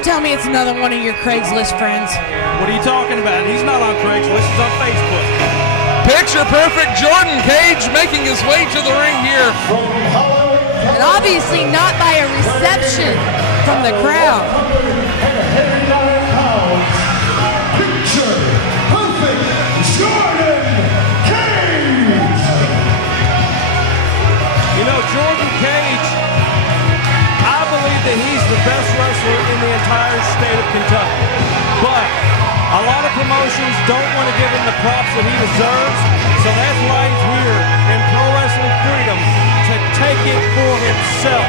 don't tell me it's another one of your Craigslist friends. What are you talking about? He's not on Craigslist. He's on Facebook. Picture perfect Jordan Kage making his way to the ring here. And obviously not by a reception from the crowd. Picture perfect Jordan Kage. You know, Jordan Kage, I believe that he's the best wrestler in the entire state of Kentucky. But a lot of promotions don't want to give him the props that he deserves, so that's why he's here in Pro Wrestling Freedom to take it for himself.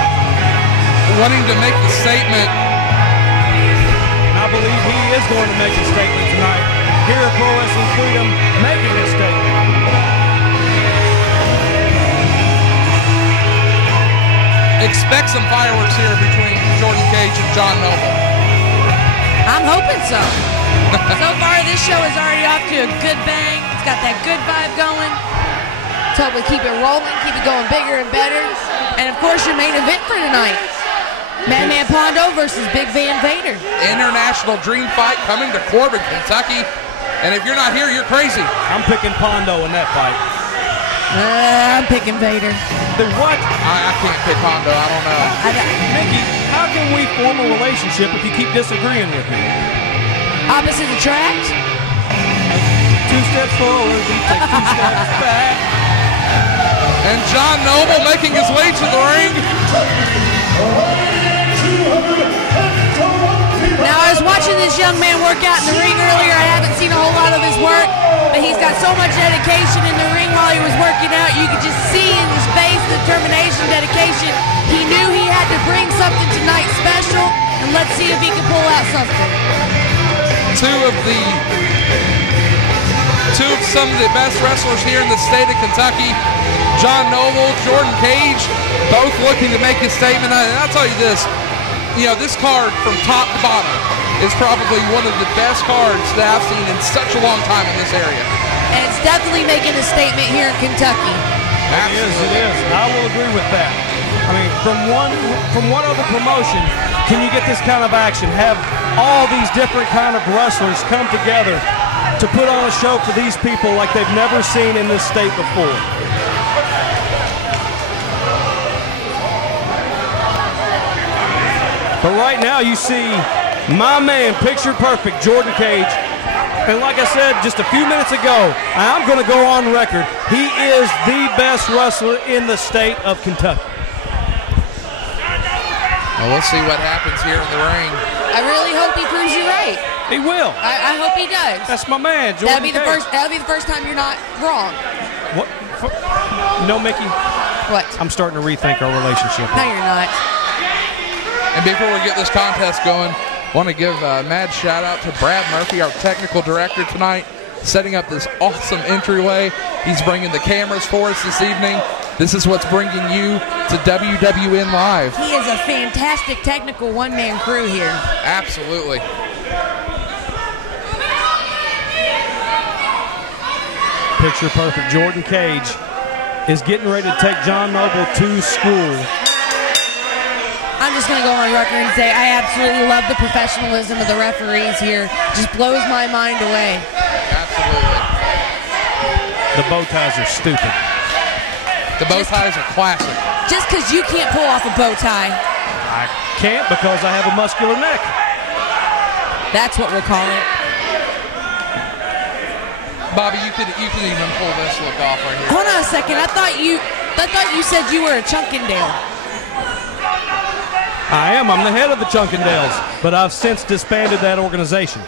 Wanting to make the statement. And I believe he is going to make a statement tonight here at Pro Wrestling Freedom, making his statement. Expect some fireworks here between Jordan Kage and John Noble. I'm hoping so. So far, this show is already off to a good bang. It's got that good vibe going. Let's hope we keep it rolling, keep it going bigger and better. And of course, your main event for tonight, Madman Pondo versus Big Van Vader. International dream fight coming to Corbin, Kentucky. And if you're not here, you're crazy. I'm picking Pondo in that fight. I'm picking Vader. Then what? I can't pick Pondo. I don't know. Mickey, how can we form a relationship if you keep disagreeing with me? Opposites attract. 2 steps forward, we take 2 steps back. And John Noble making his way to the ring. Now, I was watching this young man work out in the ring earlier. I haven't seen a whole lot of his work, but he's got so much dedication in the ring while he was working out. You could just see in his face the determination, dedication. He knew he had to bring something tonight special, and let's see if he can pull out something. Two of some of the best wrestlers here in the state of Kentucky, John Noble, Jordan Kage, both looking to make a statement. And I'll tell you this, you know, this card from top to bottom is probably one of the best cards that I've seen in such a long time in this area. And it's definitely making a statement here in Kentucky. It is. I will agree with that. I mean, from what other promotion can you get this kind of action? Have all these different kind of wrestlers come together to put on a show for these people like they've never seen in this state before. But right now you see my man, picture perfect, Jordan Kage. And like I said just a few minutes ago, I'm going to go on record, he is the best wrestler in the state of Kentucky. Well, we'll see what happens here in the ring. I really hope he proves you right. He will. I hope he does. That's my man, Jordan That'll be the first time you're not wrong. What? No, Mickey. What? I'm starting to rethink our relationship. No, you're not. And before we get this contest going, want to give a mad shout out to Brad Murphy, our technical director tonight, setting up this awesome entryway. He's bringing the cameras for us this evening. This is what's bringing you to WWN Live. He is a fantastic technical one-man crew here. Absolutely. Picture perfect. Jordan Kage is getting ready to take John Noble to school. I'm just going to go on record and say I absolutely love the professionalism of the referees here. Just blows my mind away. Absolutely. The bow ties are stupid. The bow ties are classic. Just because you can't pull off a bow tie. I can't because I have a muscular neck. That's what we'll call it. Bobby, you could even pull this look off right here. Hold on a second. I thought you said you were a Chunkendale. I am. I'm the head of the Chunkendales, but I've since disbanded that organization.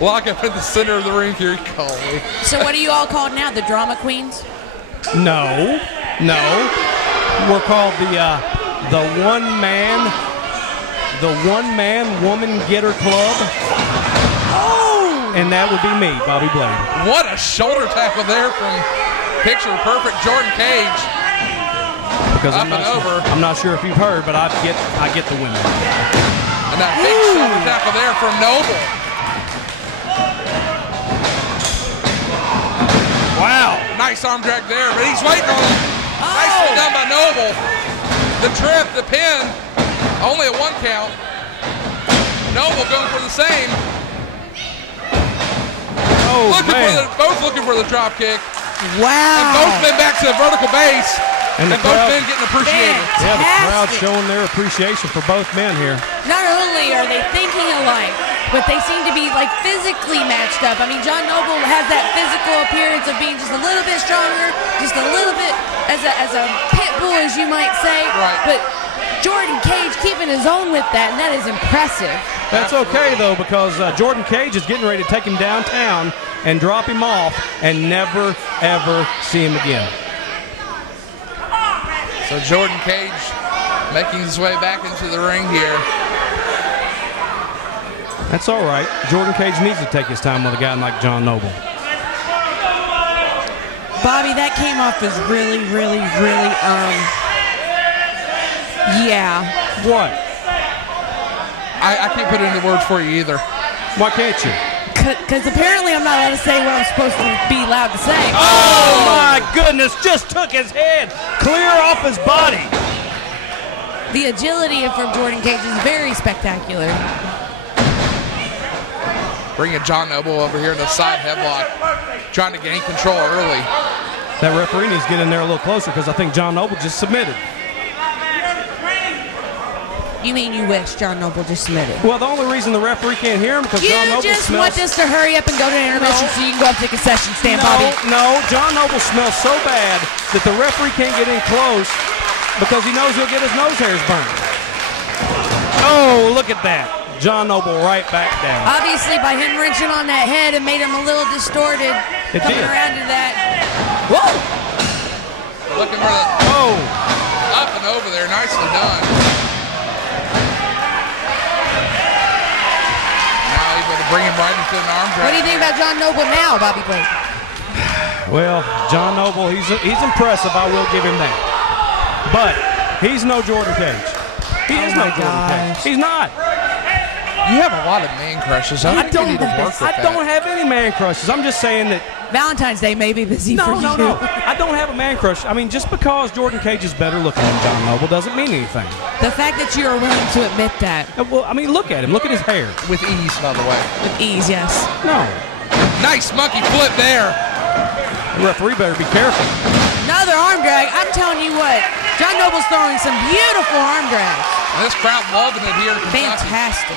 Lock up in the center of the ring here, Coley. So what are you all called now? The Drama Queens? No. We're called the one man woman getter club. Oh! And that would be me, Bobby Blade. What a shoulder tackle there from picture perfect Jordan Kage. Because up and over. I'm not sure if you've heard, but I get the women. And that big shoulder tackle there from Noble. Wow. Nice arm drag there, but he's waiting on him. Nicely done by Noble. The trip, the pin, only a 1 count. Noble going for the same. Oh, man. Both looking for the drop kick. Wow. And both men back to the vertical base. And both men getting appreciated. Yeah, the crowd showing their appreciation for both men here. Not only are they thinking alike, but they seem to be like physically matched up. I mean, John Noble has that physical appearance of being just a little bit stronger, just a little bit as a pit bull, as you might say. Right. But Jordan Kage keeping his own with that, and that is impressive. That's okay, though, because Jordan Kage is getting ready to take him downtown and drop him off and never, ever see him again. So Jordan Kage making his way back into the ring here. That's all right. Jordan Kage needs to take his time with a guy like John Noble. Bobby, that came off as really, yeah. What? I can't put it into words for you either. Why can't you? Because apparently I'm not allowed to say what I'm supposed to be allowed to say. Oh, my goodness. Just took his head clear off his body. The agility from Jordan Kage is very spectacular. Bringing John Noble over here in the side headlock, trying to gain control early. That referee needs to get in there a little closer because I think John Noble just submitted. You mean you wish John Noble just submitted? Well, the only reason the referee can't hear him because John Noble You just smells... want this to hurry up and go to intermission so you can go up to the concession stand, Bobby. No, John Noble smells so bad that the referee can't get in close because he knows he'll get his nose hairs burned. Oh, look at that. John Noble right back down. Obviously, by him wrenching on that head, it made him a little distorted. It coming did. around to that. Whoa! Looking for the up and over there. Nicely done. Now able to bring him right into an arm drag. What do you think about John Noble now, Bobby Blake? Well, John Noble, he's impressive. I will give him that. But he's no Jordan Kage. He is no Jordan Kage. He's not. You have a lot of man crushes. I think you need to work with that. I don't have any man crushes. I'm just saying that. Valentine's Day may be busy for you. No. I don't have a man crush. I mean, just because Jordan Kage is better looking than John Noble doesn't mean anything. The fact that you are willing to admit that. Well, I mean, look at him. Look at his hair. With ease, by the way. With ease, yes. No. Nice monkey flip there. The referee better be careful. Another arm drag. I'm telling you what, John Noble's throwing some beautiful arm drags. And this crowd loving it here in Kentucky. Fantastic.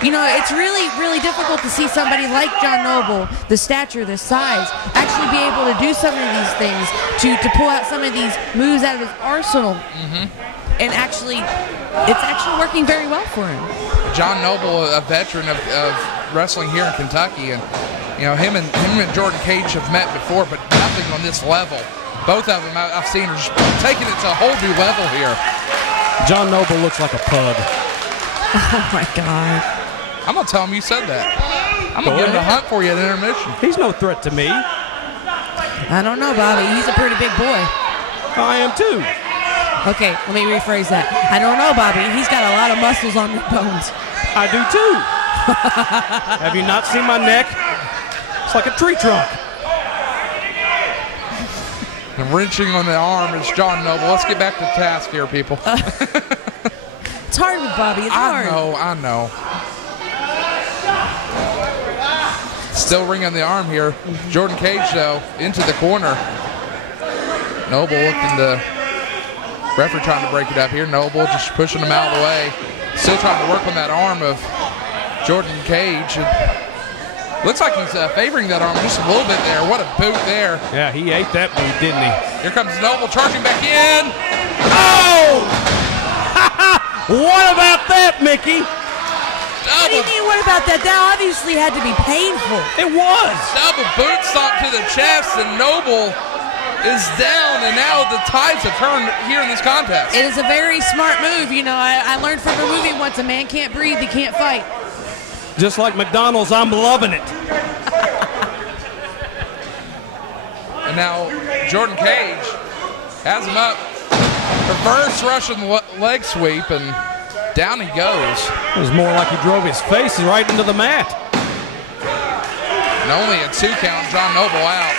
You know, it's really, really difficult to see somebody like John Noble, the stature, the size, actually be able to do some of these things, to pull out some of these moves out of his arsenal. And actually, it's actually working very well for him. John Noble, a veteran of wrestling here in Kentucky, and you know him and Jordan Kage have met before, but nothing on this level. Both of them I've seen are just taking it to a whole new level here. John Noble looks like a pug. Oh my God. I'm gonna tell him you said that. I'm gonna give him a hunt for you at intermission. He's no threat to me. I don't know, Bobby. He's a pretty big boy. I am too. Okay, let me rephrase that. I don't know, Bobby. He's got a lot of muscles on his bones. I do too. Have you not seen my neck? It's like a tree trunk. And wrenching on the arm is John Noble. Let's get back to task here, people. It's hard with Bobby. It's hard. I know. Still ring on the arm here. Jordan Kage, though, into the corner. Noble looking to... Referee trying to break it up here. Noble just pushing him out of the way. Still trying to work on that arm of Jordan Kage. Looks like he's favoring that arm just a little bit there. What a boot there. Yeah, he ate that boot, didn't he? Here comes Noble charging back in. Oh! What about that, Mickey? What do you mean, what about that? That obviously had to be painful. It was. Double boot stomp to the chest, and Noble is down, and now the tides have turned here in this contest. It is a very smart move. You know, I learned from a movie once, a man can't breathe, he can't fight. Just like McDonald's, I'm loving it. And now Jordan Kage has him up. Reverse Russian leg sweep, and down he goes. It was more like he drove his face right into the mat. And only a 2 count, John Noble out.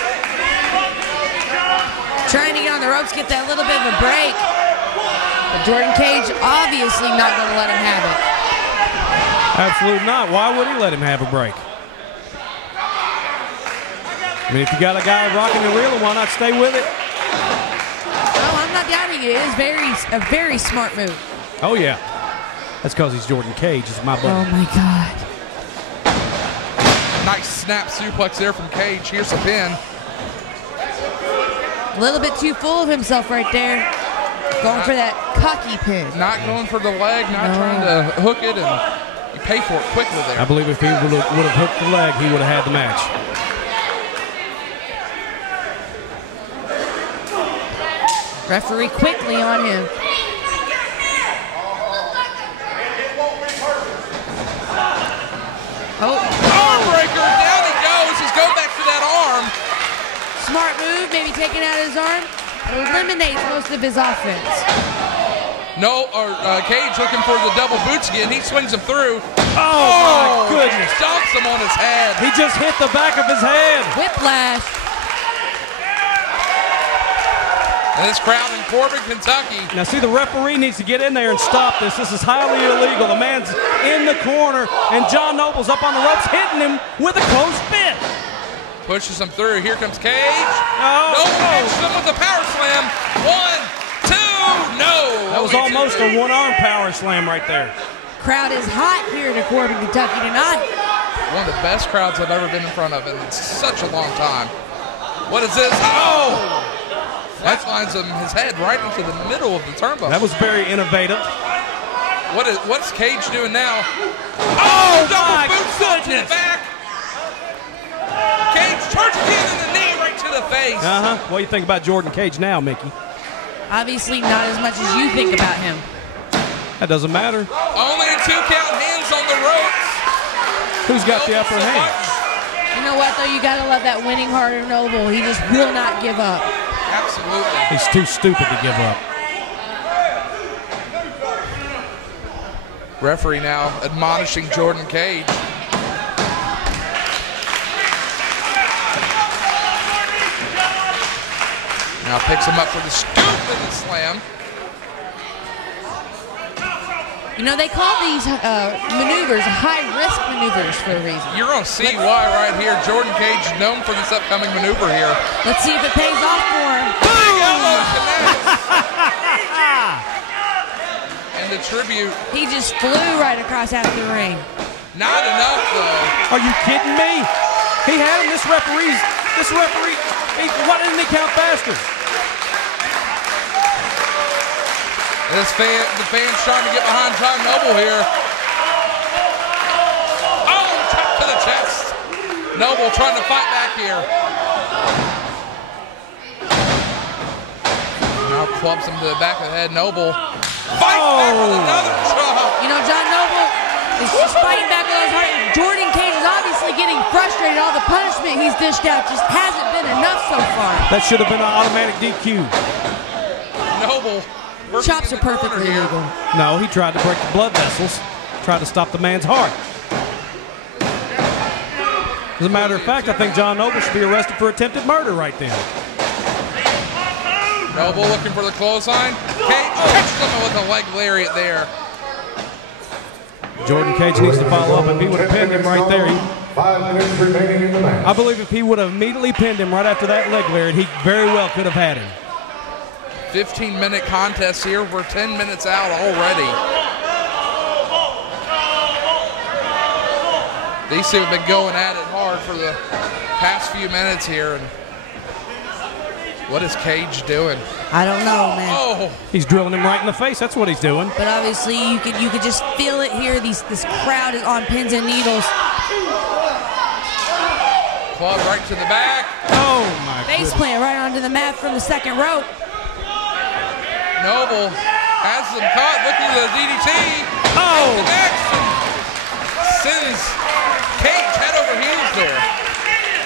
Trying to get on the ropes, get that little bit of a break. But Jordan Kage obviously not going to let him have it. Absolutely not. Why would he let him have a break? I mean, if you got a guy rocking and reeling, why not stay with it? Well, I'm not doubting it. It is a very smart move. Oh, yeah. That's because he's Jordan Cage. It's my buddy. Oh, my God. Nice snap suplex there from Cage. Here's the pin. A little bit too full of himself right there. Going for that cocky pin. Not going for the leg, not trying to hook it, and you pay for it quickly there. I believe if he would have hooked the leg, he would have had the match. Referee quickly on him. Oh. Arm breaker, down he goes. He's going back for that arm. Smart move, maybe taking out his arm. Eliminates most of his offense. No, Cage looking for the double boots again. He swings him through. Oh, my goodness. Stomps him on his head. He just hit the back of his head. Whiplash. And this crowd in Corbin, Kentucky. Now, see, the referee needs to get in there and stop this. This is highly illegal. The man's in the corner, and John Noble's up on the ropes hitting him with a closed fist. Pushes him through. Here comes Cage. Oh, Noble catches him with the power slam. 1, 2, no. That was almost a one-arm power slam right there. Crowd is hot here in Corbin, Kentucky tonight. One of the best crowds I've ever been in front of in such a long time. What is this? Oh! That lines him his head right into the middle of the turnbuckle. That was very innovative. What's Cage doing now? Oh, double my boot stomp to the goodness. back. Cage charging in the knee right to the face. What do you think about Jordan Cage now, Mickey? Obviously not as much as you think about him. That doesn't matter. Only a 2 count, hands on the ropes. Who's got the upper hand? You know what, though? You got to love that winning heart of Noble. He just will not give up. Absolutely. He's too stupid to give up. Referee now admonishing Jordan Cage. Now picks him up for the scoop and the slam. You know, they call these maneuvers high-risk maneuvers for a reason. You're going to see why right here. Jordan Cage known for this upcoming maneuver here. Let's see if it pays off for him. Big elbow connects. And the tribute. He just flew right across half the ring. Not enough, though. Are you kidding me? He had him. This referee, why didn't he count faster? The fans trying to get behind John Noble here. Oh, chop to the chest. Noble trying to fight back here. Now clubs him to the back of the head. Noble fights back with another chop. You know, John Noble is just fighting back with his heart. Jordan Cage is obviously getting frustrated. All the punishment he's dished out just hasn't been enough so far. That should have been an automatic DQ. Noble. Chops are perfectly legal. No, he tried to break the blood vessels, tried to stop the man's heart. As a matter of fact, I think John Noble should be arrested for attempted murder right then. Noble looking for the clothesline. Cage catches him with a leg lariat there. Jordan Cage needs to follow up. If he would have pinned him right there, 5 minutes remaining in the match. I believe if he would have immediately pinned him right after that leg lariat, he very well could have had him. 15-minute contest here. We're 10 minutes out already. These two have been going at it hard for the past few minutes here. And what is Cage doing? I don't know, man. Oh, He's drilling him right in the face. That's what he's doing. But obviously, you could just feel it here. This crowd is on pins and needles. club right to the back. Oh, my Face goodness. plant right onto the mat from the second rope. Noble has them caught, looking at the DDT. Oh! Next, sends Cage head over heels there.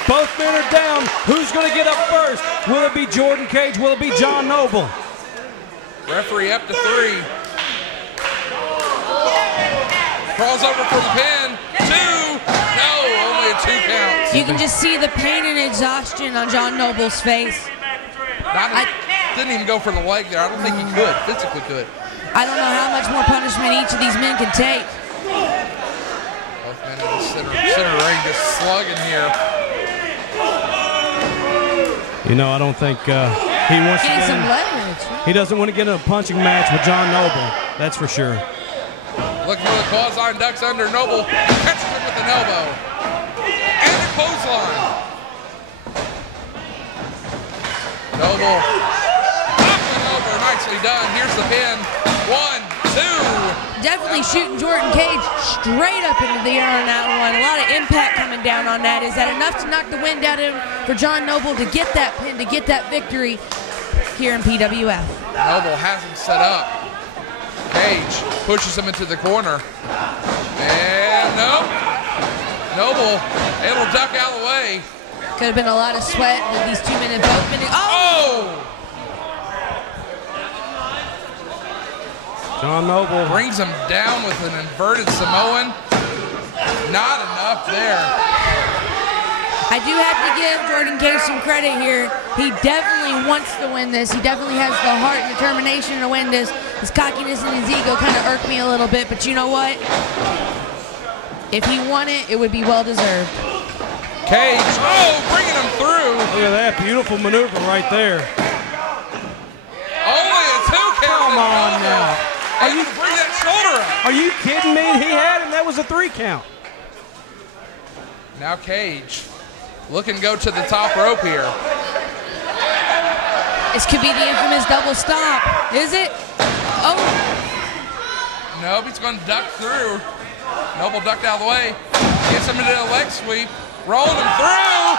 Both men are down. Who's going to get up first? Will it be Jordan Cage? Will it be John Noble? Referee up to 3. Crawls over for the pin. 2. No, only a 2 count. You can just see the pain and exhaustion on John Noble's face. Didn't even go for the leg there. I don't think he could, physically could. I don't know how much more punishment each of these men can take. Both men in the center ring just slugging here. You know, I don't think he wants to get some leverage. He doesn't want to get in a punching match with John Noble. That's for sure. Looking for the clothesline, ducks under. Noble catches him with an elbow. And a clothesline. Noble knocking over. Nicely done. Here's the pin. 1, 2. Definitely shooting Jordan Cage straight up into the air on that one. A lot of impact coming down on that. Is that enough to knock the wind out of him for John Noble to get that pin, to get that victory here in PWF? Noble has him set up. Cage pushes him into the corner. And nope. Noble able to duck out of the way. Could have been a lot of sweat with these 2 men both minutes. Oh! John Noble Brings him down with an inverted Samoan. Not enough there. I do have to give Jordan Cage some credit here. He definitely wants to win this. He definitely has the heart and determination to win this. His cockiness and his ego kind of irked me a little bit, but you know what? If he won it, it would be well deserved. Cage, bringing him through. Look at that beautiful maneuver right there. Only a 2 count. Come on now. Are you bring that shoulder up? Are you kidding me? He had him. That was a 3 count. Now Cage looking to go to the top rope here. This could be the infamous double stop. Is it? Oh. Nope, he's going to duck through. Noble ducked out of the way. Gets him into a leg sweep. Rolling him through.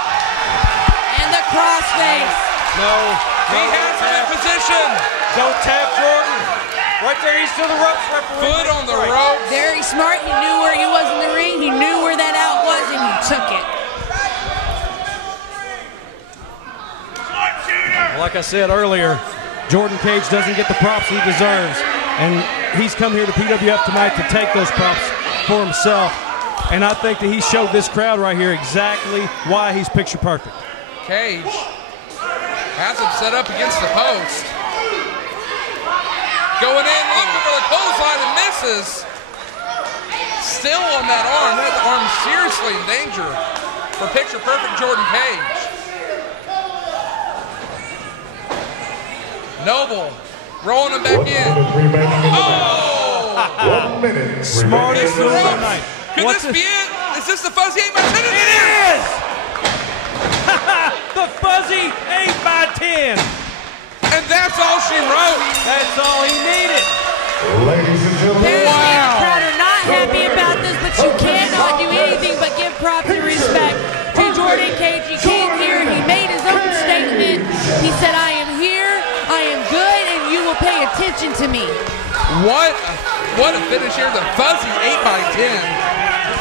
And the crossface. No. He has him in position. Don't tap Jordan. Right there, he's to the ropes, referee. Foot on the ropes. Very smart. He knew where he was in the ring. He knew where that out was, and he took it. Like I said earlier, Jordan Cage doesn't get the props he deserves. And he's come here to PWF tonight to take those props for himself. And I think that he showed this crowd right here exactly why he's picture perfect. Cage has him set up against the post. Going in, looking for the clothesline and misses. Still on that arm. That arm's seriously in danger for picture perfect Jordan Cage. Noble rolling him back in. Oh! 1 minute. Smartest move of the night. Could this be it? Is this the fuzzy 8x10? It is! The fuzzy 8x10. And that's all she wrote. That's all he needed. Ladies and gentlemen. Apparently the crowd are not happy about this, but you cannot do anything but give props and respect to Jordan Cage. He came here, he made his own statement. He said, I am here, I am good, and you will pay attention to me. What a finish here. The fuzzy 8x10.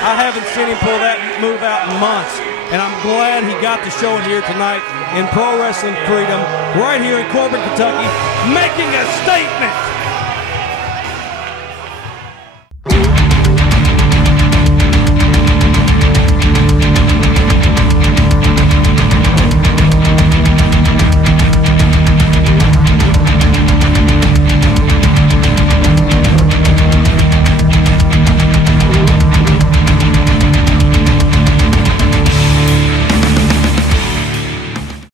I haven't seen him pull that move out in months, and I'm glad he got to show it here tonight in Pro Wrestling Freedom, right here in Corbin, Kentucky, making a statement.